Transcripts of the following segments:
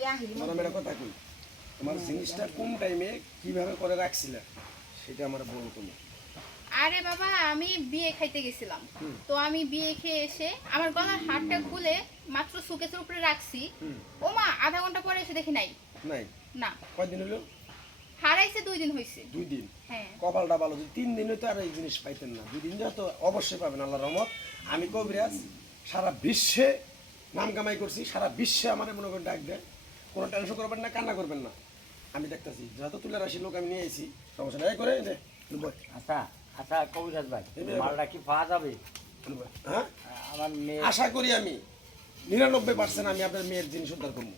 মেয়েরা কথা কই তোমার জিনিসটা কোন টাইমে কিভাবে করে রাখছিলা সেটা আমার বলো তুমি। আরে বাবা আমি বিয়ে খাইতে গেছিলাম, তো আমি বিয়ে খেয়ে এসে আমার গলার হারটা খুলে মাত্র সুকেসের উপরে রাখছি। ও মা আধা ঘন্টা পরে এসে দেখি নাই। নাই না। কয়দিন হলো? হারাইছে 2 দিন হইছে। 2 দিন? হ্যাঁ। কপালটা ভালো, যদি 3 দিন হইতো আর এই জিনিস পাইতেন না। 2 দিন যা তো অবশ্যই পাবেন আল্লাহর রহমত। আমি কবিরাজ সারা বিশ্বে নাম কামাই করছি, সারা বিশ্বে আমার মনে করে ডাক দেয়। কোনো টেনশন করবেন না, কান্না করবেন না, আমি দেখতেছি যত তুলে রাশি লোক আমি নিয়ে আইছি, সমস্যা নাই করে দে। আচ্ছা আচ্ছা কবিরাজ ভাই, মালটা কি পাওয়া যাবে? হ্যাঁ আমার মেয়ে আশা করি আমি 99% আমি আপনার মেয়ের জিনিস উদ্ধার করবো।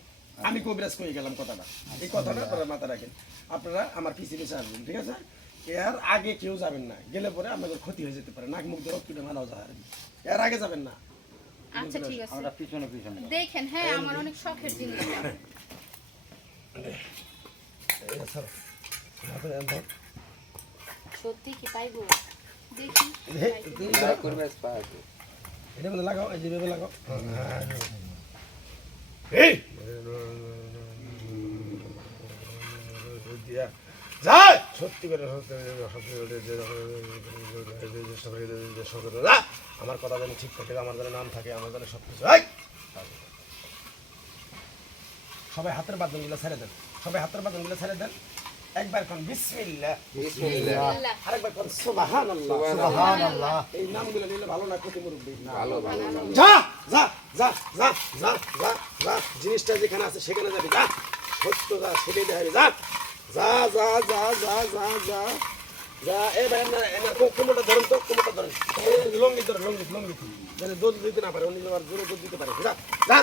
আমি কবিরাজ কয়ে গেলাম কথাটা, এই কথাটা আপনারা মাথা রাখেন। আপনারা আমার পিছিয়ে পিছিয়ে আসবেন, ঠিক আছে? এর আগে কেউ যাবেন না, গেলে পরে আপনাদের ক্ষতি হয়ে যেতে পারে, নাক মুখ দিয়ে রক্ত মারাও যায়। এর আগে যাবেন না। আচ্ছা ঠিক আছে, আমরা পিছনে পিছনে দেখেন। হ্যাঁ আমার অনেক শখের জিনিস। সত্যি কি পাইবো? দেখি এটা মধ্যে লাগাও, এই যেভাবে লাগাও। সত্যি করে আমার কথা যেন ঠিক থাকে, আমার যেন নাম থাকে, আমার যেন সবকিছু। সবাই হাতের বাঁধনগুলো ছেড়ে দেন, সবাই হাতের বাঁধনগুলো ছেড়ে দেন। একবার কোন বিসমিল্লাহ, আরেকবার কোন সুবহানাল্লাহ, সুবহানাল্লাহ। এই নামগুলো নিলে ভালো না, ক্ষতি মুরব্বি ভালো ভালো। যা যা যা যা যা যা যা, জিনিসটা যেখানে আছে সেখানে যাবি, যা সত্য যা সেটাই দেখাবি, যা যা যা যা যা যা যা যা। এই ভাই না কোমরটা ধরুন তো, কোমরটা ধরুন, লঙ্গি ধরুন, লঙ্গি লঙ্গি যেন দুধ দিতে না পারে, অন্য জোরে দুধ দিতে পারে। যা যা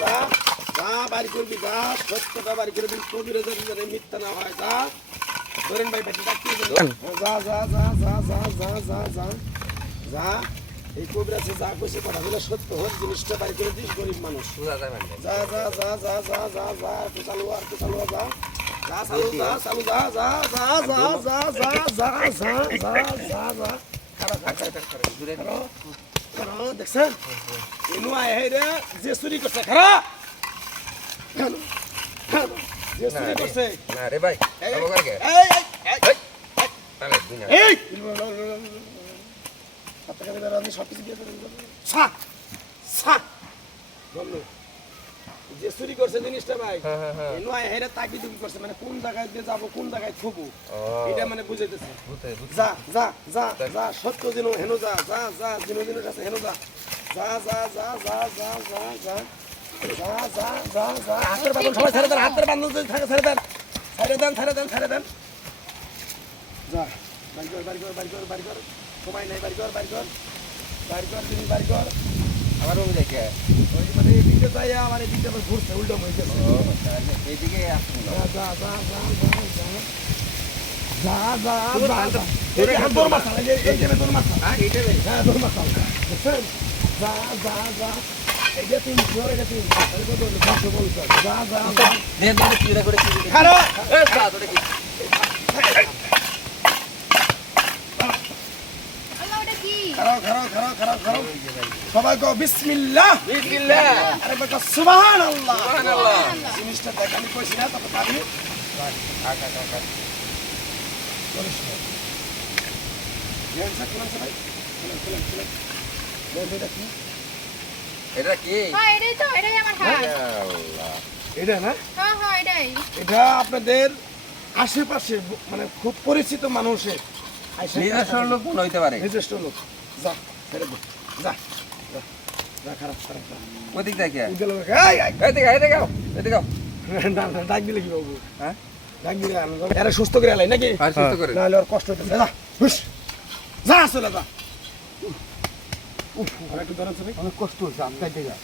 যা যা বাড়ি করবি, যা সত্যটা বাড়ি করবি, কবিরাজের যেন মিথ্যা না হয়। যা ধরেন ভাই বেটি ডাক্তি, যা যা যা যা যা যা যা যা যা। এই কবিরাজে যা কইছে কথাগুলো সত্য হোক, জিনিসটা বাড়ি করে দিস গরিব মানুষ। যা যা যা যা যা যা যা যা, আর তো চালু, আর তো চালু, যা যা চালু, যা চালু, যা যা যা যা যা যা যা যা যা যা যা। খারাপ খারাপ দেখছেন এনু আয় রে, যে চুরি করছে খারাপ, যে চুরি করছে না রে ভাই, এই সবকিছু দিয়ে যে চুরি করছে জিনিসটা ভাই, এনু আয় হেরে তাকি দুকি করছে, মানে কোন জায়গায় দিয়ে যাবো, কোন জায়গায় থবো, এটা মানে বুঝাইতেছে। যা যা যা যা সত্য যেন হেন, যা যা যা যেন জিনিস আছে হেন, যা যা যা যা যা যা যা যা যা যা যা যা। হাতের বাঁধন সবাই ছেড়ে দেন, হাতের বাঁধন যদি থাকে ছেড়ে দেন, ছেড়ে দেন, ছেড়ে দেন, ছেড়ে দেন। যা বাড়ি কর, বাড়ি কর, বাড়ি কর, বাড়ি কর, সময় নাই, বাড়ি কর, বাড়ি কর, বাড়ি কর, জিনিস বাড়ি কর। আমার রুম দেখে ওই মানে এদিকে যাই, আমার এদিকে আবার ঘুরছে, উল্টো হয়েছে। এইদিকে আসুন যা যা যা যা যা যা যা যা যা। এই হাত ধর মাথা, এই যে ধর মাথা, হ্যাঁ ধর মাথা, বুঝছেন? যা যা যা, এই যে তিন জোরে গেছে, এই যে বল ভাষা বলছ, যা যা যা। নে নে কিরা করে কি খারো এ যা তোরে কি আল্লাহ ওটা কি? খারো খারো খারো খারো খারো। সবাই কও বিসমিল্লাহ, বিসমিল্লাহ, আরে বাবা সুবহানাল্লাহ, সুবহানাল্লাহ। জিনিসটা দেখ, আমি কইছি না তত পাবি। আকা আকা করিস না। ভাই খুলেন খুলেন এটা কি? এটা কি? হ্যাঁ এটাই তো, এটাই আমার হার। আল্লাহ, এটা না, হ্যাঁ হ্যাঁ এটাই। এটা আপনাদের আশেপাশে মানে খুব পরিচিত মানুষের নিজস্ব লোক মনে হইতে পারে। নিজস্ব লোক। যা ছেড়ে দে, যা যা যা, খারাপ খারাপ যা। ওদিক দেখে উজ্জ্বল এই এই এদিকে এদিকে এদিকে না না, ডাক দিলে কি বাবু? হ্যাঁ ডাক দিলে এরা সুস্থ করে আলাই নাকি? আর সুস্থ করে নাহলে ওর কষ্ট হইতেছে। যা হুস, যা চলে যা। উফ, আর একটু ধরেন সবাই, অনেক কষ্ট হচ্ছে আপনার দিকে,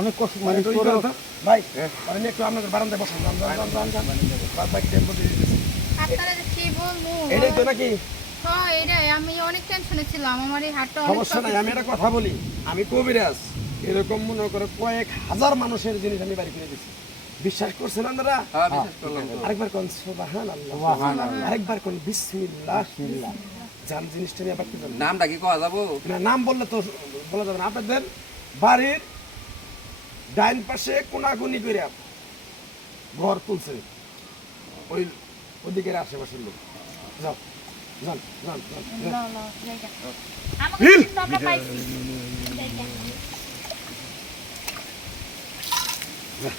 অনেক কষ্ট মানে একটু ই করেন তো। ভাই মানে একটু আপনাদের বারান্দায় বসান, যান যান যান যান যান। বাইক টেম্পো দিয়ে দিতেছি। আপনারা যে কি বলবো? এটাই তো নাকি? হ্যাঁ এটাই। আমি অনেক টেনশনে ছিলাম, আমার এই হাতটা অনেক সমস্যা নাই, আমি একটা কথা বলি, আমি কবিরাজ, এরকম মনে করে কয়েক হাজার মানুষের জিনিস আমি বাড়ি করে দিচ্ছি। বিশ্বাস করছেন আপনারা? হ্যাঁ বিশ্বাস করলাম তো। আরেকবার কোন সুবহানাল্লাহ, আরেকবার কোন বিসমিল্লাহ। জান জিনিসটা নিয়ে আবার কি বলবো? নামটা কি কোয়া যাবো? না নাম বললে তো বলা যাবে না। আপনাদের বাড়ির ডাইন পাশে কোনাগুনি করে ঘর তুলছে ওই ওদিকের আশেপাশের লোক যাও যান যান যান, যান। না না জায়গা আমাকে হিল। কিন্তু আমরা পাইছি জায়গা যা।